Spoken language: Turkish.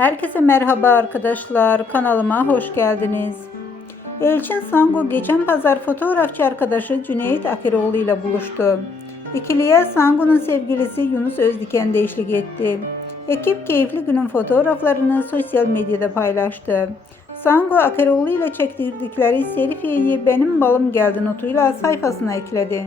Herkese merhaba arkadaşlar. Kanalıma hoş geldiniz. Elçin Sango geçen pazar fotoğrafçı arkadaşı Cüneyt Akiroğlu ile buluştu. İkiliye Sango'nun sevgilisi Yunus Özdiken de eşlik etti. Ekip keyifli günün fotoğraflarını sosyal medyada paylaştı. Sango Akiroğlu ile çektirdikleri selfie'yi benim balım geldi notuyla sayfasına ekledi.